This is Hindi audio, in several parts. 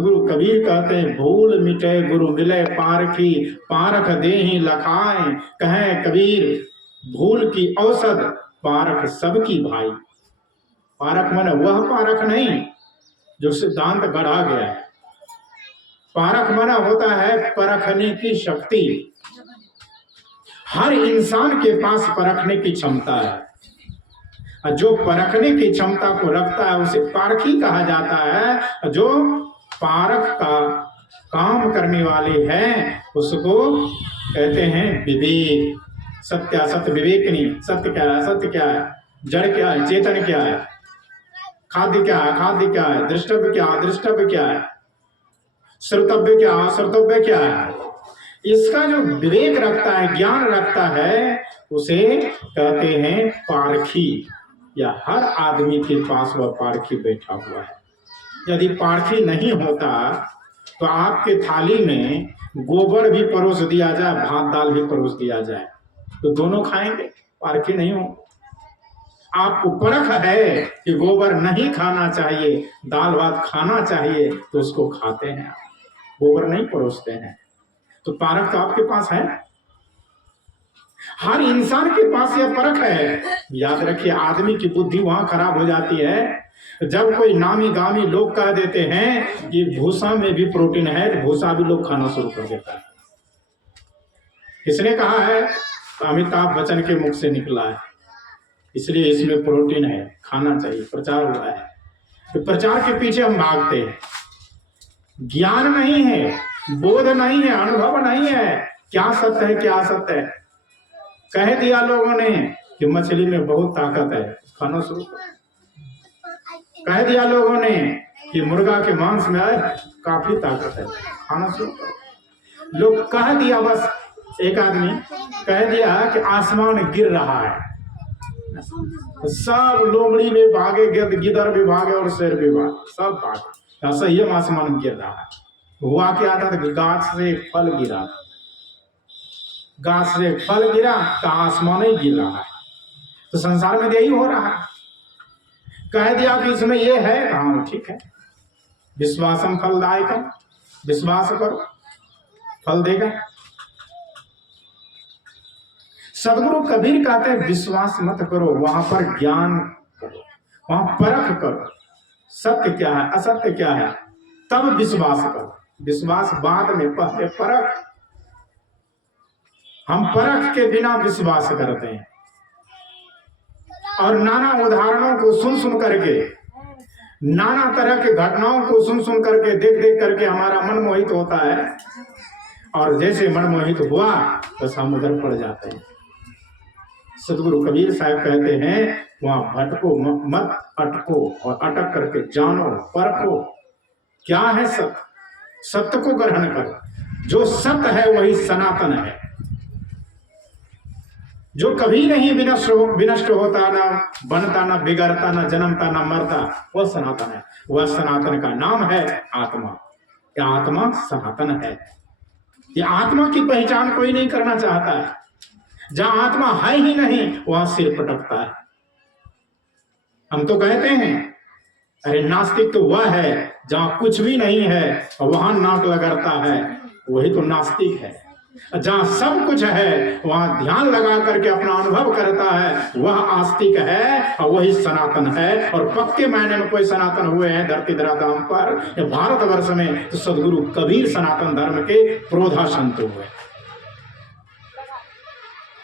सदगुरु कबीर कहते हैं, भूल मिटे गुरु मिले पारखी, पारख देहि लखाए। कहें कबीर, भूल की औसत पारख सबकी भाई। पारख माने वह पारख नहीं जो सिद्धांत गढ़ा गया है। पारख माना होता है परखने की शक्ति। हर इंसान के पास परखने की क्षमता है। जो परखने की क्षमता को रखता है उसे पारखी कहा जाता है। जो पारख का काम करने वाले हैं उसको कहते हैं विवेक। सत्यासत विवेकनी। सत्य क्या है, सत्य क्या है, जड़ क्या है, चेतन क्या है, खाद्य क्या है, खाद्य क्या है, दृष्टव्य क्या है, दृष्टव्य क्या है, श्रोतव्य क्या है, श्रोतव्य क्या है। इसका जो विवेक रखता है, ज्ञान रखता है, उसे कहते हैं पारखी। या हर आदमी के पास वह पारखी बैठा हुआ है। यदि पारखी नहीं होता तो आपके थाली में गोबर भी परोस दिया जाए, भात दाल भी परोस दिया जाए, तो दोनों खाएंगे, पारखी नहीं हो। आपको परख है कि गोबर नहीं खाना चाहिए, दाल भात खाना चाहिए, तो उसको खाते हैं, गोबर नहीं परोसते हैं। तो पारख तो आपके पास है। हर इंसान के पास यह परख है। याद रखिए, आदमी की बुद्धि वहां खराब हो जाती है जब कोई नामी गामी लोग कह देते हैं कि भूसा में भी प्रोटीन है, तो भूसा भी लोग खाना शुरू कर देता है। किसने कहा है? अमिताभ बच्चन के मुख से निकला है, इसलिए इसमें प्रोटीन है, खाना चाहिए, प्रचार हुआ है। तो प्रचार के पीछे हम भागते हैं। ज्ञान नहीं है, बोध नहीं है, अनुभव नहीं है, क्या सत्य है क्या असत्य है। कह दिया लोगों ने कि मछली में बहुत ताकत है, खाना शुरू कर। कह दिया लोगों ने कि मुर्गा के मांस में काफी ताकत है, खाना शुरू कर। लोग कह दिया, बस एक आदमी कह दिया कि आसमान गिर रहा है, सब लोमड़ी में भागे, गिदर भी भागे और शेर भी भागे, सब भागे। ऐसा ही आसमान गिर रहा है। हुआ क्या था? गाछ से फल गिरा, गाछ से फल गिरा तो आसमान ही गिर रहा है। तो संसार में यही हो रहा है। कह दिया कि इसमें ये है, हाँ ठीक है, विश्वासम फलदायकम, विश्वास करो फल देगा। सदगुरु कबीर कहते हैं विश्वास मत करो, वहां पर ज्ञान करो, वहां परख करो, सत्य क्या है असत्य क्या है, तब विश्वास करो। विश्वास बाद में, पहले परख। हम परख के बिना विश्वास करते हैं और नाना उदाहरणों को सुन करके, नाना तरह के घटनाओं को सुन करके, देख करके हमारा मन मोहित होता है। और जैसे मन मोहित हुआ बस हम उधर पड़ जाते हैं। सदगुरु कबीर साहब कहते हैं वहां भटको मत, अटको, और अटक करके जानो, परखो क्या है सत्य, सत्य को ग्रहण करो। जो सत्य है वही सनातन है, जो कभी नहीं विनष्ट होता, ना बनता, ना बिगड़ता, ना जन्मता, ना मरता, वह सनातन है। वह सनातन का नाम है आत्मा। यह आत्मा सनातन है। ये आत्मा की पहचान कोई नहीं करना चाहता है। जहां आत्मा है ही नहीं वहां सिर पटकता है। हम तो कहते हैं अरे नास्तिक तो वह है जहां कुछ भी नहीं है और वहां नाक लगाता है, वही तो नास्तिक है। जहां सब कुछ है वहां ध्यान लगा करके अपना अनुभव करता है, वह आस्तिक है और वही सनातन है। और पक्के मायने में कोई सनातन हुए हैं धरती धराधाम पर, भारतवर्ष में, तो सदगुरु कबीर सनातन धर्म के प्रोधा संत हुए,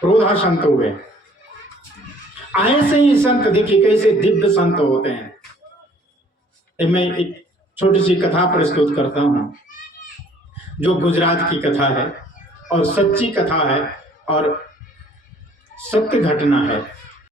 प्रोधा संत हुए। ऐसे ही संत देखिए कैसे दिव्य संत होते हैं। मैं एक छोटी सी कथा प्रस्तुत करता हूं जो गुजरात की कथा है और सच्ची कथा है और सत्य घटना है।